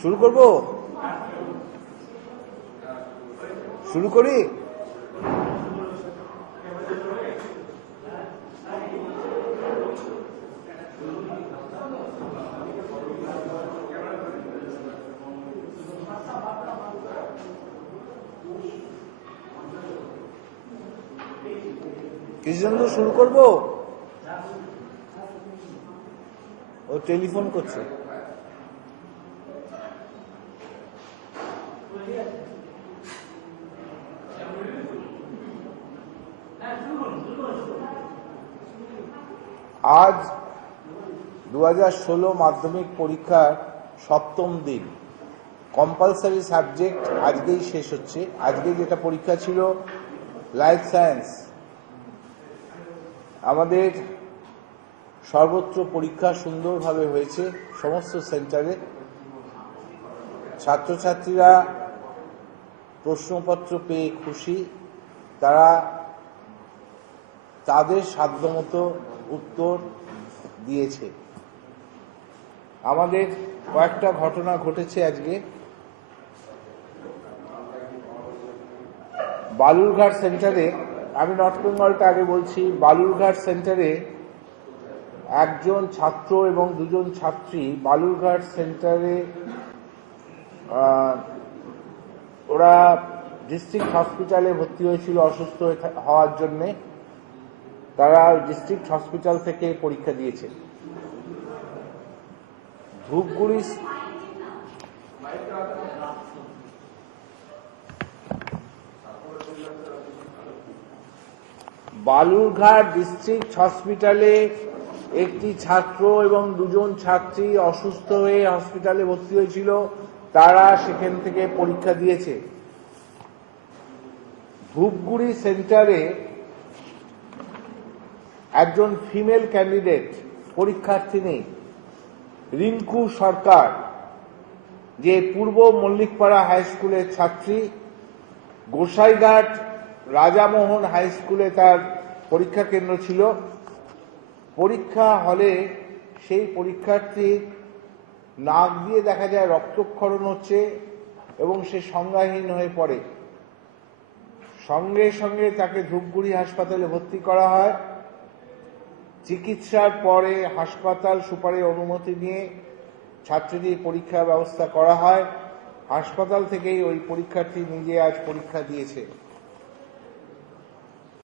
শুরু করব, শুরু করি। কৃষ্ণেন্দু শুরু করব, ও টেলিফোন করছে। আজ 2016 মাধ্যমিক পরীক্ষার সপ্তম দিন। কম্পালসারি সাবজেক্ট আজকেই শেষ হচ্ছে। আজকে যেটা পরীক্ষা ছিল লাইফ সায়েন্স, আমাদের সর্বত্র পরীক্ষা সুন্দরভাবে হয়েছে। সমস্ত সেন্টারে ছাত্রছাত্রীরা প্রশ্নপত্র পেয়ে খুশি। তারা তাদের সাধ্যমতো উত্তর দিয়েছে। আমাদের কয়েকটা ঘটনা ঘটেছে আজকে। বালুরঘাট সেন্টারে, আমি নর্থ বেঙ্গলটা আগে বলছি, বালুরঘাট সেন্টারে একজন ছাত্র এবং দুজন ছাত্রী বালুরঘাট সেন্টারে ওরা ডিস্ট্রিক্ট হসপিটালে ভর্তি হয়েছিল অসুস্থ হওয়ার জন্যে। তারা ডিস্ট্রিক্ট হসপিটাল থেকে পরীক্ষা দিয়েছে। ধূপগুড়ি বালুরঘাট ডিস্ট্রিক্ট হসপিটালে একটি ছাত্র এবং দুজন ছাত্রী অসুস্থ হয়ে হসপিটালে ভর্তি হয়েছিল। তারা সেখান থেকে পরীক্ষা দিয়েছে। ধূপগুড়ি সেন্টারে একজন ফিমেল ক্যান্ডিডেট পরীক্ষার্থিনী রিঙ্কু সরকার, যে পূর্ব মল্লিকপাড়া হাই স্কুলের ছাত্রী, গোসাইঘাট রাজামোহন হাই স্কুলে তার পরীক্ষা কেন্দ্র ছিল। পরীক্ষা হলে সেই পরীক্ষার্থীর নাক দিয়ে দেখা যায় রক্তক্ষরণ হচ্ছে এবং সে সংজ্ঞাহীন হয়ে পড়ে। সঙ্গে সঙ্গে তাকে ধূপগুড়ি হাসপাতালে ভর্তি করা হয়। চিকিৎসার পরে হাসপাতাল সুপারের অনুমতি নিয়ে ছাত্রীটির পরীক্ষার ব্যবস্থা করা হয়। হাসপাতাল থেকেই ওই পরীক্ষার্থী নিজে আজ পরীক্ষা দিয়েছে।